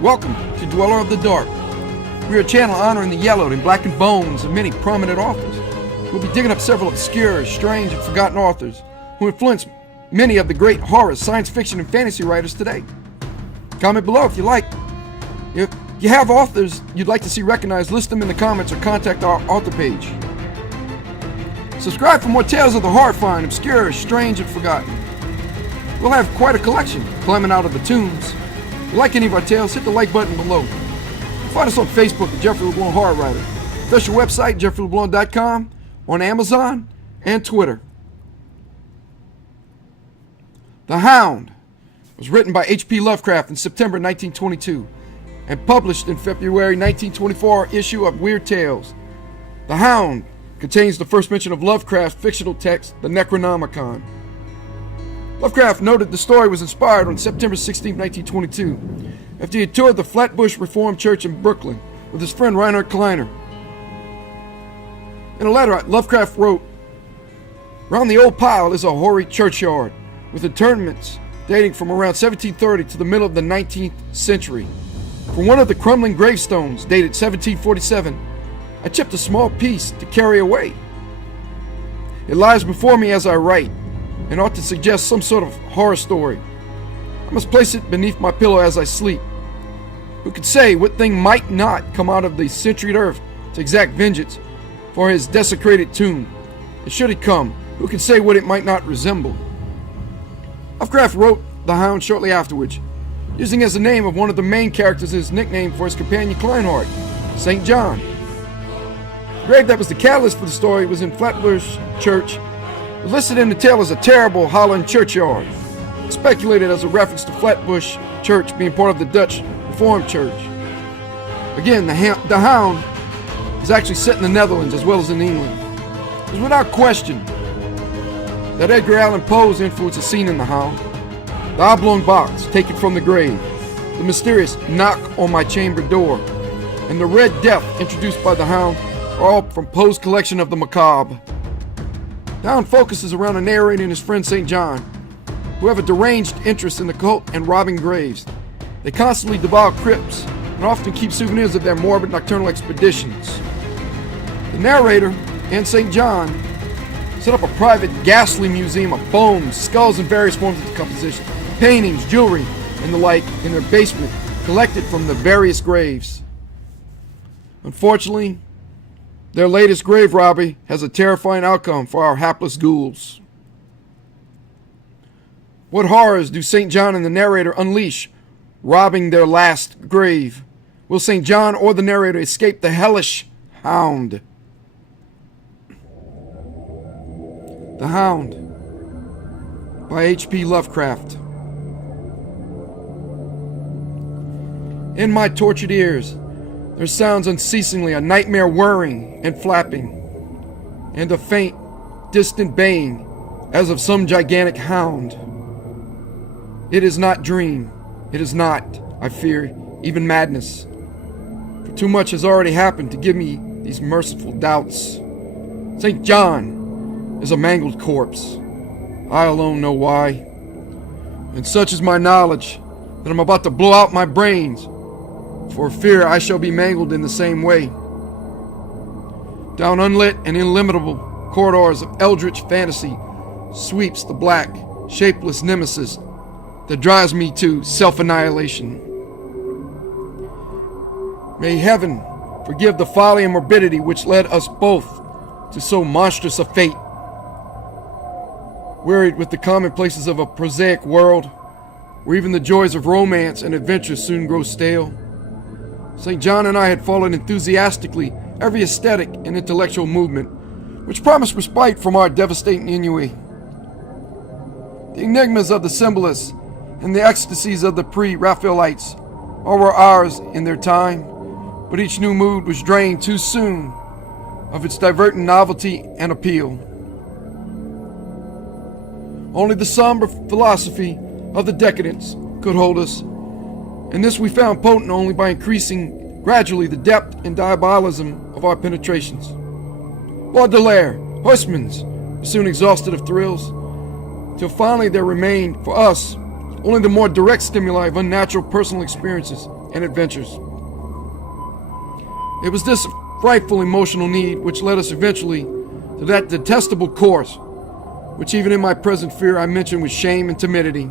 Welcome to Dweller of the Dark. We are a channel honoring the yellowed and blackened bones of many prominent authors. We'll be digging up several obscure, strange, and forgotten authors who influenced many of the great horror, science fiction, and fantasy writers today. Comment below if you like. If you have authors you'd like to see recognized, list them in the comments or contact our author page. Subscribe for more tales of the horrifying, obscure, strange, and forgotten. We'll have quite a collection climbing out of the tombs. If you like any of our tales, hit the like button below. Find us on Facebook at Jeffrey LeBlanc Horror Writer, official website jeffreyleblanc.com, on Amazon and Twitter. The Hound was written by H.P. Lovecraft in September 1922 and published in February 1924 issue of Weird Tales. The Hound contains the first mention of Lovecraft's fictional text, the Necronomicon. Lovecraft noted the story was inspired on September 16, 1922, after he had toured the Flatbush Reformed Church in Brooklyn with his friend Rheinhart Kleiner. In a letter, Lovecraft wrote, "Round the old pile is a hoary churchyard, with internments dating from around 1730 to the middle of the 19th century. From one of the crumbling gravestones, dated 1747, I chipped a small piece to carry away. It lies before me as I write, and ought to suggest some sort of horror story. I must place it beneath my pillow as I sleep. Who could say what thing might not come out of the centuried earth to exact vengeance for his desecrated tomb? And should it come, who can say what it might not resemble?" Lovecraft wrote The Hound shortly afterwards, using as the name of one of the main characters his nickname for his companion Kleinhardt, St. John. The grave that was the catalyst for the story was in Flatbush Church, listed in the tale as a terrible Holland churchyard, speculated as a reference to Flatbush Church being part of the Dutch Reformed Church. Again, the Hound is actually set in the Netherlands as well as in England. It is without question that Edgar Allan Poe's influence is seen in the Hound. The oblong box taken from the grave, the mysterious knock on my chamber door, and the Red Death introduced by the Hound are all from Poe's collection of the macabre. The Hound focuses around a narrator and his friend St. John, who have a deranged interest in the cult and robbing graves. They constantly devour crypts and often keep souvenirs of their morbid nocturnal expeditions. The narrator and St. John set up a private, ghastly museum of bones, skulls, and various forms of decomposition, paintings, jewelry, and the like in their basement, collected from the various graves. Unfortunately, their latest grave robbery has a terrifying outcome for our hapless ghouls. What horrors do St. John and the narrator unleash, robbing their last grave? Will St. John or the narrator escape the hellish Hound? The Hound by H.P. Lovecraft. In my tortured ears, there sounds unceasingly a nightmare whirring and flapping, and a faint, distant baying as of some gigantic hound. It is not dream. It is not, I fear, even madness. For too much has already happened to give me these merciful doubts. St. John is a mangled corpse. I alone know why. And such is my knowledge that I'm about to blow out my brains, for fear I shall be mangled in the same way. Down unlit and illimitable corridors of eldritch fantasy sweeps the black, shapeless nemesis that drives me to self-annihilation. May heaven forgive the folly and morbidity which led us both to so monstrous a fate. Wearied with the commonplaces of a prosaic world, where even the joys of romance and adventure soon grow stale, St. John and I had followed enthusiastically every aesthetic and intellectual movement which promised respite from our devastating ennui. The enigmas of the symbolists and the ecstasies of the pre-Raphaelites all were ours in their time, but each new mood was drained too soon of its diverting novelty and appeal. Only the somber philosophy of the decadents could hold us, and this we found potent only by increasing gradually the depth and diabolism of our penetrations. Baudelaire, Huysmans were soon exhausted of thrills, till finally there remained for us only the more direct stimuli of unnatural personal experiences, and adventures. It was this frightful emotional need which led us eventually to that detestable course, which even in my present fear I mention with shame and timidity.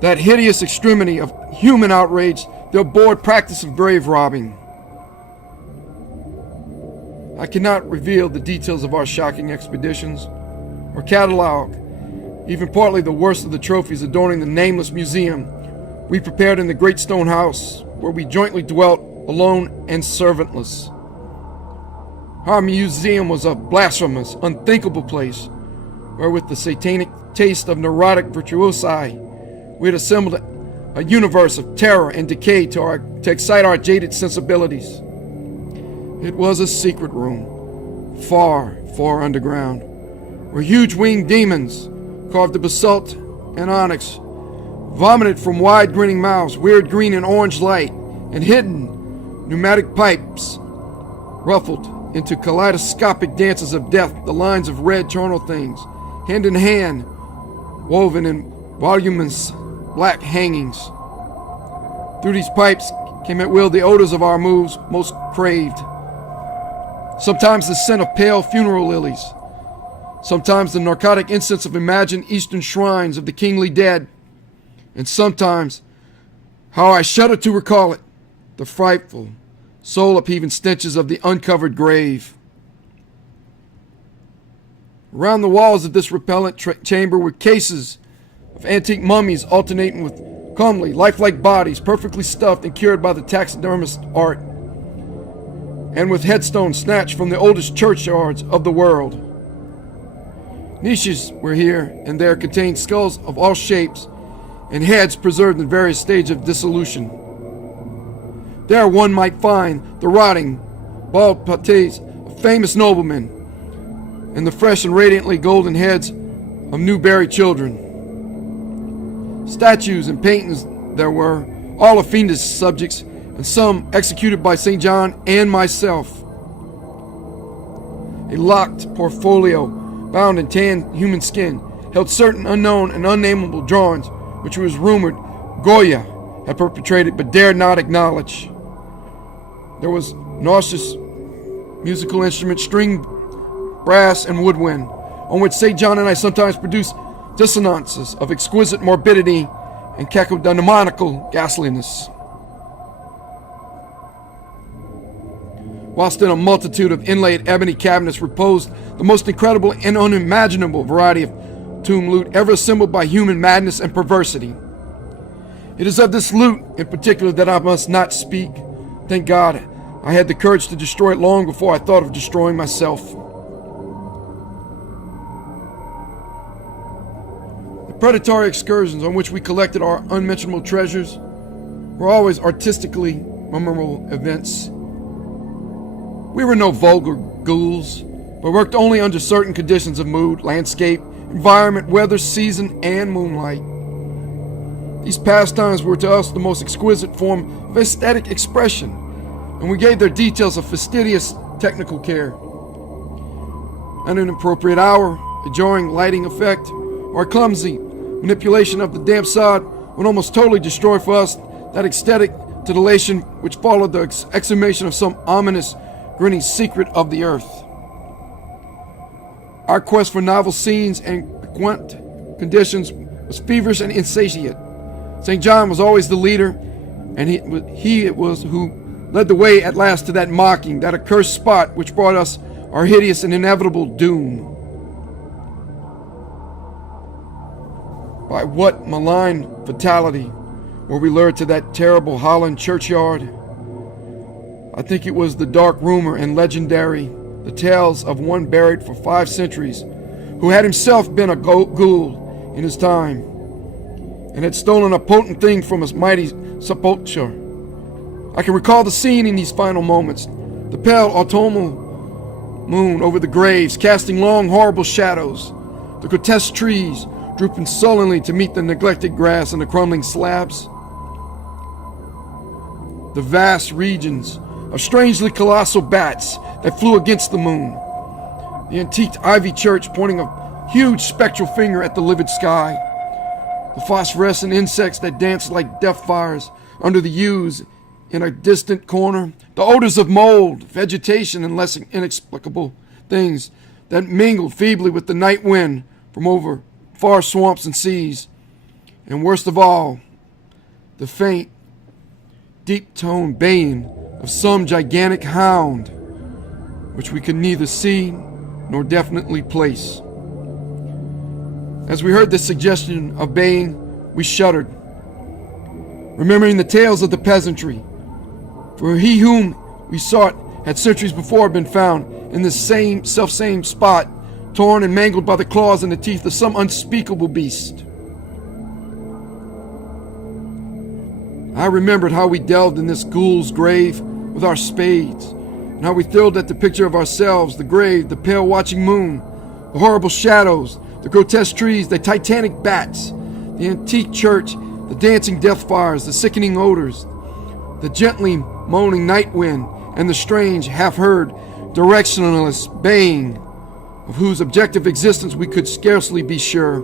That hideous extremity of human outrage, the abhorred practice of grave robbing. I cannot reveal the details of our shocking expeditions, or catalog even partly the worst of the trophies adorning the nameless museum we prepared in the great stone house where we jointly dwelt, alone and servantless. Our museum was a blasphemous, unthinkable place, where with the satanic taste of neurotic virtuosi, we had assembled a universe of terror and decay to excite our jaded sensibilities. It was a secret room, far, far underground, where huge winged demons, carved of basalt and onyx, vomited from wide grinning mouths, weird green and orange light, and hidden pneumatic pipes ruffled into kaleidoscopic dances of death the lines of red charnel things, hand in hand, woven in voluminous black hangings. Through these pipes came at will the odors of our moves most craved. Sometimes the scent of pale funeral lilies, sometimes the narcotic incense of imagined eastern shrines of the kingly dead, and sometimes, how I shudder to recall it, the frightful, soul-upheaving stenches of the uncovered grave. Around the walls of this repellent chamber were cases of antique mummies alternating with comely, lifelike bodies perfectly stuffed and cured by the taxidermist art, and with headstones snatched from the oldest churchyards of the world. Niches were here and there contained skulls of all shapes and heads preserved in various stages of dissolution. There one might find the rotting, bald pates of famous noblemen and the fresh and radiantly golden heads of new buried children. Statues and paintings there were, all of fiendish subjects, and some executed by St. John and myself. A locked portfolio, bound in tanned human skin, held certain unknown and unnameable drawings, which it was rumored Goya had perpetrated but dared not acknowledge. There was nauseous musical instruments, string, brass, and woodwind, on which St. John and I sometimes produced dissonances of exquisite morbidity and cacodemoniacal ghastliness. Whilst in a multitude of inlaid ebony cabinets reposed the most incredible and unimaginable variety of tomb loot ever assembled by human madness and perversity. It is of this loot in particular that I must not speak. Thank God I had the courage to destroy it long before I thought of destroying myself. The predatory excursions on which we collected our unmentionable treasures were always artistically memorable events. We were no vulgar ghouls, but worked only under certain conditions of mood, landscape, environment, weather, season, and moonlight. These pastimes were to us the most exquisite form of aesthetic expression, and we gave their details a fastidious technical care. At an appropriate hour, a jarring lighting effect, or a clumsy manipulation of the damp sod would almost totally destroy for us that ecstatic titillation which followed the exhumation of some ominous, grinning secret of the earth. Our quest for novel scenes and piquant conditions was feverish and insatiate. St. John was always the leader, and he it was who led the way at last to that mocking, that accursed spot which brought us our hideous and inevitable doom. By what malign fatality were we lured to that terrible Holland churchyard? I think it was the dark rumor and legendary, the tales of one buried for 5 centuries, who had himself been a ghoul in his time, and had stolen a potent thing from his mighty sepulchre. I can recall the scene in these final moments, the pale autumnal moon over the graves, casting long, horrible shadows, the grotesque trees drooping sullenly to meet the neglected grass and the crumbling slabs. The vast regions of strangely colossal bats that flew against the moon. The antiqued ivy church pointing a huge spectral finger at the livid sky. The phosphorescent insects that danced like death fires under the yews in a distant corner, the odors of mold, vegetation, and less inexplicable things that mingled feebly with the night wind from over far swamps and seas, and worst of all, the faint, deep-toned baying of some gigantic hound, which we could neither see nor definitely place. As we heard this suggestion of baying, we shuddered, remembering the tales of the peasantry, for he whom we sought had centuries before been found in this same self-same spot, torn and mangled by the claws and the teeth of some unspeakable beast. I remembered how we delved in this ghoul's grave with our spades, and how we thrilled at the picture of ourselves, the grave, the pale watching moon, the horrible shadows, the grotesque trees, the titanic bats, the antique church, the dancing death fires, the sickening odors, the gently moaning night wind, and the strange, half-heard, directionless baying, of whose objective existence we could scarcely be sure.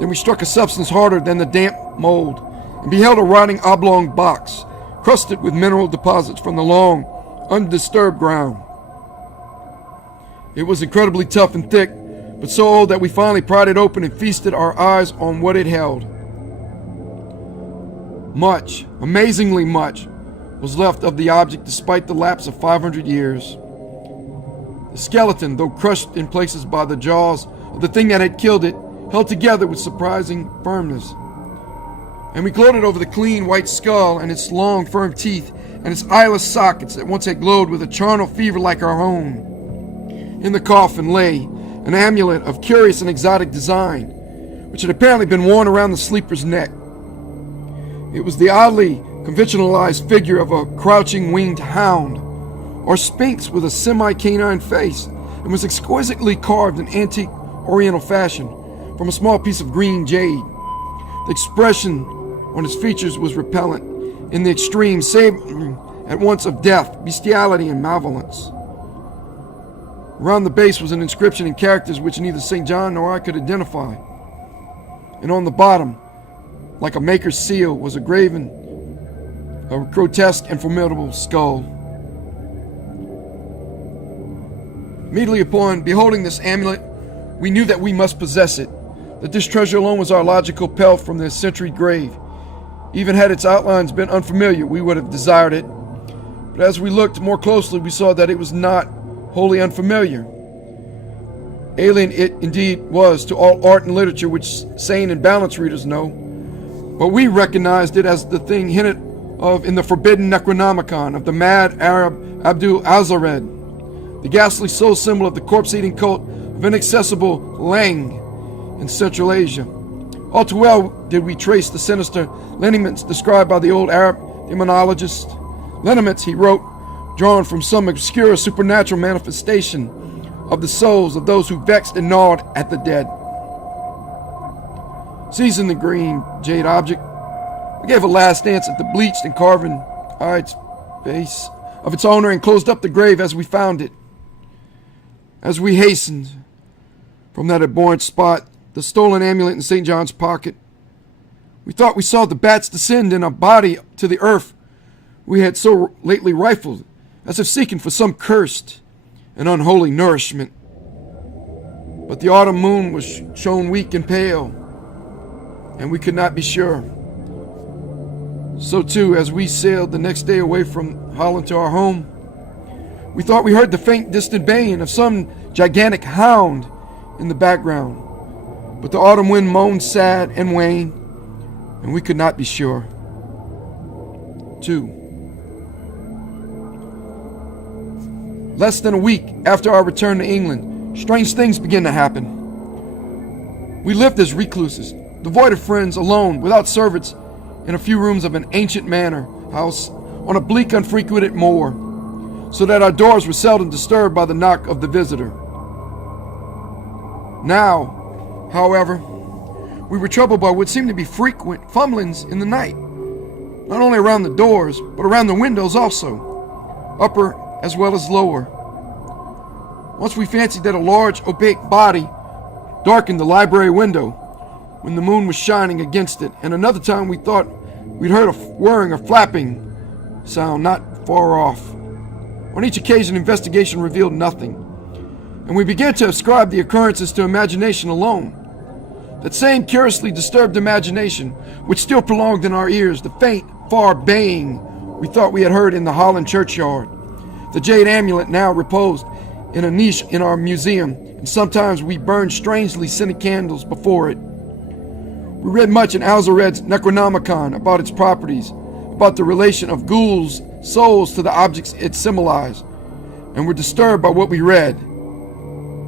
Then we struck a substance harder than the damp mold, and beheld a rotting oblong box, crusted with mineral deposits from the long, undisturbed ground. It was incredibly tough and thick, but so old that we finally pried it open and feasted our eyes on what it held. Much, amazingly much, was left of the object despite the lapse of 500 years. The skeleton, though crushed in places by the jaws of the thing that had killed it, held together with surprising firmness. And we gloated over the clean white skull and its long firm teeth and its eyeless sockets that once had glowed with a charnel fever like our own. In the coffin lay an amulet of curious and exotic design, which had apparently been worn around the sleeper's neck. It was the oddly conventionalized figure of a crouching winged hound, or sphinx with a semi-canine face, and was exquisitely carved in antique oriental fashion from a small piece of green jade. The expression on its features was repellent in the extreme, savoring at once of death, bestiality, and malevolence. Around the base was an inscription in characters which neither St. John nor I could identify. And on the bottom, like a maker's seal, was a grotesque and formidable skull. Immediately upon beholding this amulet, we knew that we must possess it, that this treasure alone was our logical pelf from this centuried grave. Even had its outlines been unfamiliar, we would have desired it. But as we looked more closely, we saw that it was not wholly unfamiliar. Alien it indeed was to all art and literature which sane and balanced readers know, but we recognized it as the thing hinted of in the forbidden Necronomicon of the mad Arab Abdul Alzared, the ghastly soul symbol of the corpse-eating cult of inaccessible Lang in Central Asia. All too well did we trace the sinister lineaments described by the old Arab demonologist. Lineaments, he wrote, drawn from some obscure supernatural manifestation of the souls of those who vexed and gnawed at the dead. Seizing the green jade object, we gave a last dance at the bleached and carven-eyed face of its owner and closed up the grave as we found it. As we hastened from that abhorrent spot, the stolen amulet in St. John's pocket, we thought we saw the bats descend in a body to the earth we had so lately rifled, as if seeking for some cursed and unholy nourishment. But the autumn moon was shone weak and pale, and we could not be sure. So too, as we sailed the next day away from Holland to our home, we thought we heard the faint distant baying of some gigantic hound in the background. But the autumn wind moaned sad and wan, and we could not be sure. 2. Less than a week after our return to England, strange things began to happen. We lived as recluses, devoid of friends, alone, without servants, in a few rooms of an ancient manor house on a bleak, unfrequented moor, so that our doors were seldom disturbed by the knock of the visitor. Now, however, we were troubled by what seemed to be frequent fumblings in the night, not only around the doors, but around the windows also, upper as well as lower. Once we fancied that a large, opaque body darkened the library window when the moon was shining against it, and another time we thought we'd heard a whirring or flapping sound not far off. On each occasion, investigation revealed nothing, and we began to ascribe the occurrences to imagination alone. That same curiously disturbed imagination, which still prolonged in our ears the faint, far baying we thought we had heard in the Holland churchyard. The jade amulet now reposed in a niche in our museum, and sometimes we burned strangely scented candles before it. We read much in Alzared's Necronomicon about its properties, about the relation of ghouls' souls to the objects it symbolized, and were disturbed by what we read.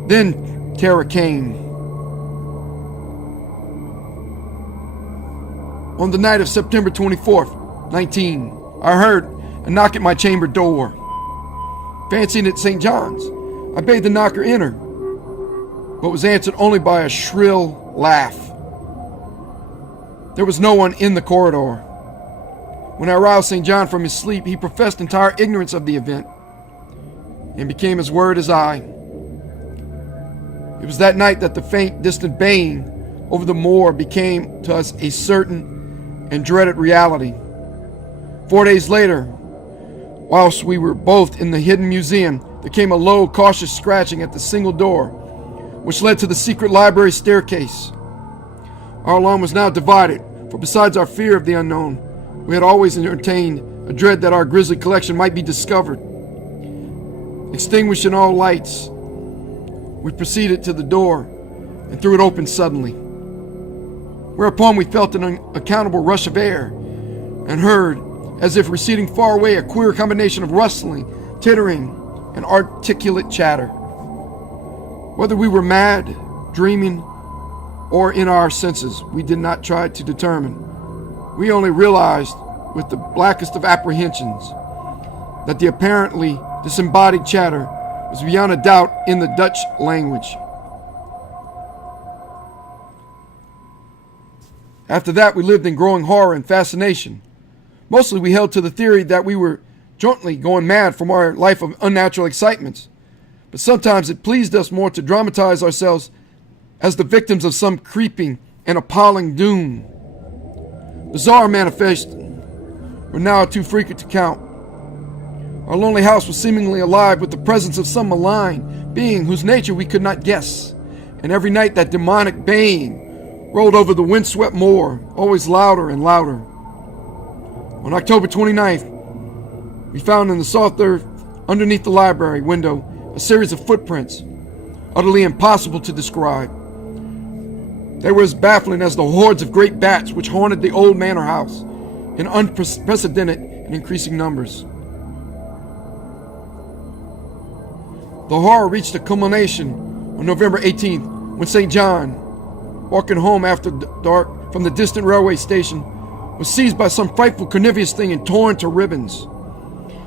Then terror came. On the night of September 24th, 19, I heard a knock at my chamber door. Fancying it St. John's, I bade the knocker enter, but was answered only by a shrill laugh. There was no one in the corridor. When I aroused St. John from his sleep, he professed entire ignorance of the event and became as worried as I. It was that night that the faint, distant baying over the moor became to us a certain and dreaded reality. 4 days later, whilst we were both in the hidden museum, there came a low, cautious scratching at the single door, which led to the secret library staircase. Our alarm was now divided, for besides our fear of the unknown, we had always entertained a dread that our grisly collection might be discovered. Extinguishing all lights, we proceeded to the door and threw it open suddenly. Whereupon we felt an unaccountable rush of air and heard, as if receding far away, a queer combination of rustling, tittering, and articulate chatter. Whether we were mad, dreaming, or in our senses, we did not try to determine. We only realized, with the blackest of apprehensions, that the apparently disembodied chatter was beyond a doubt in the Dutch language. After that, we lived in growing horror and fascination. Mostly we held to the theory that we were jointly going mad from our life of unnatural excitements, but sometimes it pleased us more to dramatize ourselves as the victims of some creeping and appalling doom. Bizarre manifestations were now too frequent to count. Our lonely house was seemingly alive with the presence of some malign being whose nature we could not guess, and every night that demonic baying rolled over the windswept moor, always louder and louder. On October 29th, we found in the soft earth underneath the library window a series of footprints, utterly impossible to describe. They were as baffling as the hordes of great bats which haunted the old manor house in unprecedented and increasing numbers. The horror reached a culmination on November 18th when St. John, walking home after dark from the distant railway station, was seized by some frightful carnivorous thing and torn to ribbons.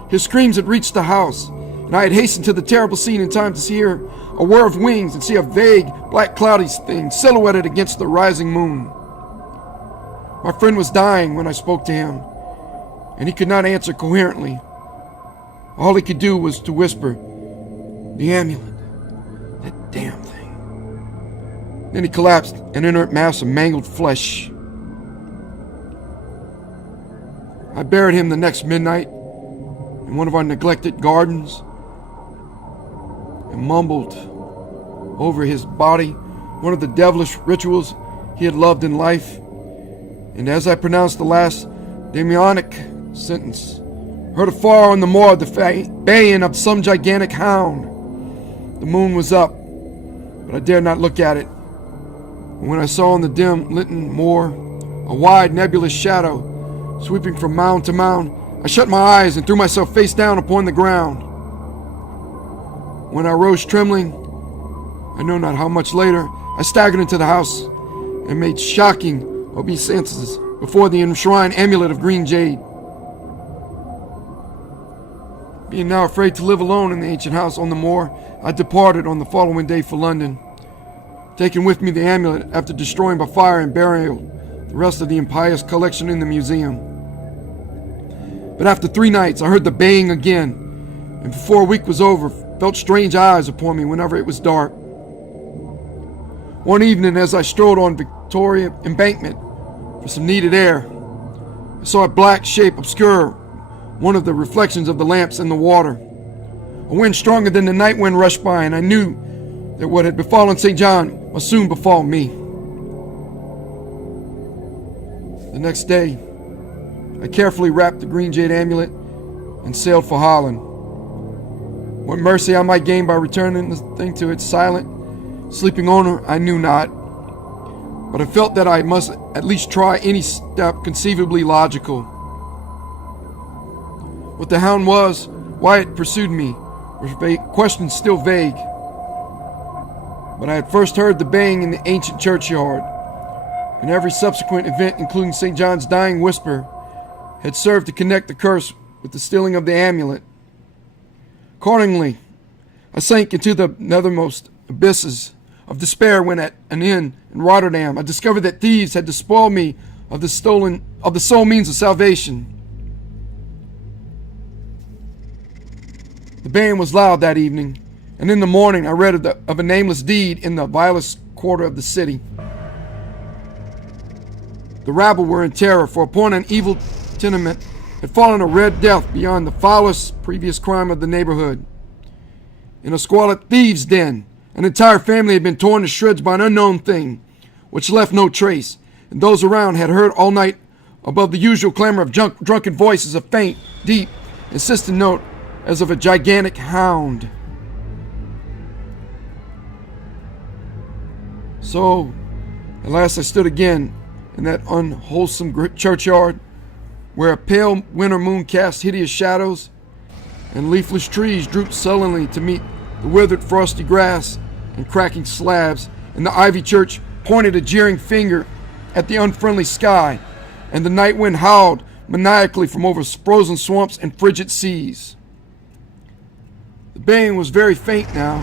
His screams had reached the house, and I had hastened to the terrible scene in time to hear a whir of wings and see a vague, black cloudy thing silhouetted against the rising moon. My friend was dying when I spoke to him, and he could not answer coherently. All he could do was to whisper, "The amulet, that damn thing." Then he collapsed, an inert mass of mangled flesh. I buried him the next midnight in one of our neglected gardens and mumbled over his body one of the devilish rituals he had loved in life. And as I pronounced the last demonic sentence, heard afar on the moor the baying of some gigantic hound. The moon was up, but I dared not look at it. And when I saw on the dim lit moor a wide nebulous shadow sweeping from mound to mound, I shut my eyes and threw myself face down upon the ground. When I rose trembling, I know not how much later, I staggered into the house and made shocking obeisances before the enshrined amulet of green jade. Being now afraid to live alone in the ancient house on the moor, I departed on the following day for London, taking with me the amulet after destroying by fire and burying the rest of the impious collection in the museum. But after 3 nights, I heard the baying again, and before a week was over, felt strange eyes upon me whenever it was dark. One evening, as I strolled on Victoria Embankment for some needed air, I saw a black shape obscure one of the reflections of the lamps in the water. A wind stronger than the night wind rushed by, and I knew that what had befallen St. John must soon befall me. The next day, I carefully wrapped the green jade amulet and sailed for Holland. What mercy I might gain by returning the thing to its silent, sleeping owner, I knew not. But I felt that I must at least try any step conceivably logical. What the Hound was, why it pursued me, were questions still vague. But I had first heard the baying in the ancient churchyard, and every subsequent event, including St. John's dying whisper, had served to connect the curse with the stealing of the amulet. Accordingly, I sank into the nethermost abysses of despair when at an inn in Rotterdam I discovered that thieves had despoiled me of the sole means of salvation. The baying was loud that evening, and in the morning I read of a nameless deed in the vilest quarter of the city. The rabble were in terror, for upon an evil tenement had fallen a red death beyond the foulest previous crime of the neighborhood. In a squalid thieves' den, an entire family had been torn to shreds by an unknown thing, which left no trace, and those around had heard all night, above the usual clamor of drunken voices, a faint, deep, insistent note as of a gigantic hound. So, at last I stood again in that unwholesome churchyard, where a pale winter moon cast hideous shadows, and leafless trees drooped sullenly to meet the withered frosty grass and cracking slabs, and the ivy church pointed a jeering finger at the unfriendly sky, and the night wind howled maniacally from over frozen swamps and frigid seas. The baying was very faint now,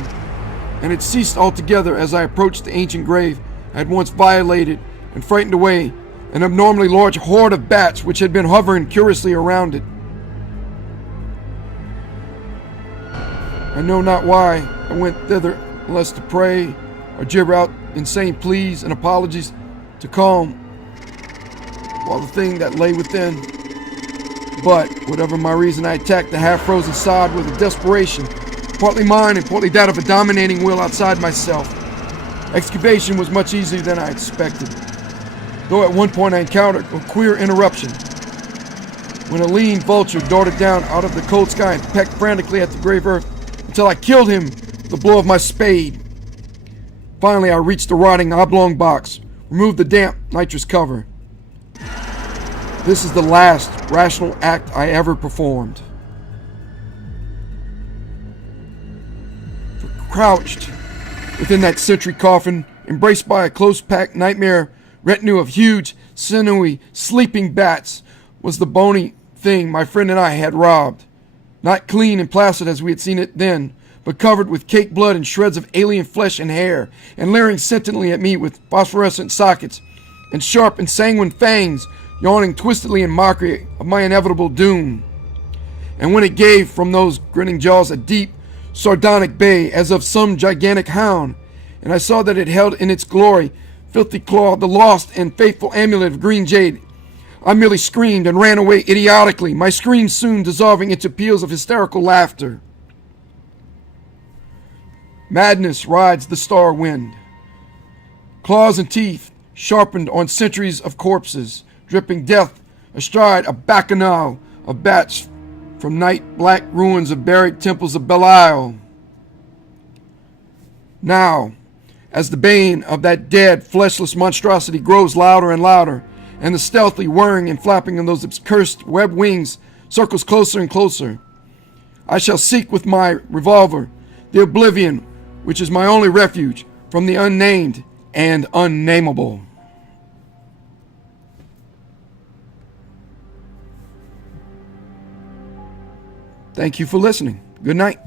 and it ceased altogether as I approached the ancient grave I had once violated and frightened away an abnormally large horde of bats which had been hovering curiously around it. I know not why I went thither unless to pray or gibber out insane pleas and apologies to calm while the thing that lay within. But whatever my reason, I attacked the half-frozen sod with a desperation, partly mine and partly that of a dominating will outside myself. Excavation was much easier than I expected, though at one point I encountered a queer interruption, when a lean vulture darted down out of the cold sky and pecked frantically at the grave earth until I killed him with the blow of my spade. Finally, I reached the rotting oblong box, removed the damp nitrous cover. This is the last rational act I ever performed. For crouched within that century coffin, embraced by a close-packed nightmare retinue of huge, sinewy, sleeping bats, was the bony thing my friend and I had robbed. Not clean and placid as we had seen it then, but covered with caked blood and shreds of alien flesh and hair, and leering sentinelly at me with phosphorescent sockets, and sharp and sanguine fangs yawning twistedly in mockery of my inevitable doom. And when it gave from those grinning jaws a deep, sardonic bay as of some gigantic hound, and I saw that it held in its glory filthy claw the lost and faithful amulet of green jade, I merely screamed and ran away idiotically, my screams soon dissolving into peals of hysterical laughter. Madness rides the star wind. Claws and teeth sharpened on centuries of corpses, dripping death astride a bacchanal of bats from night-black ruins of buried temples of Belial. Now, as the baying of that dead, fleshless monstrosity grows louder and louder, and the stealthy whirring and flapping of those accursed webbed wings circles closer and closer, I shall seek with my revolver the oblivion which is my only refuge from the unnamed and unnameable. Thank you for listening. Good night.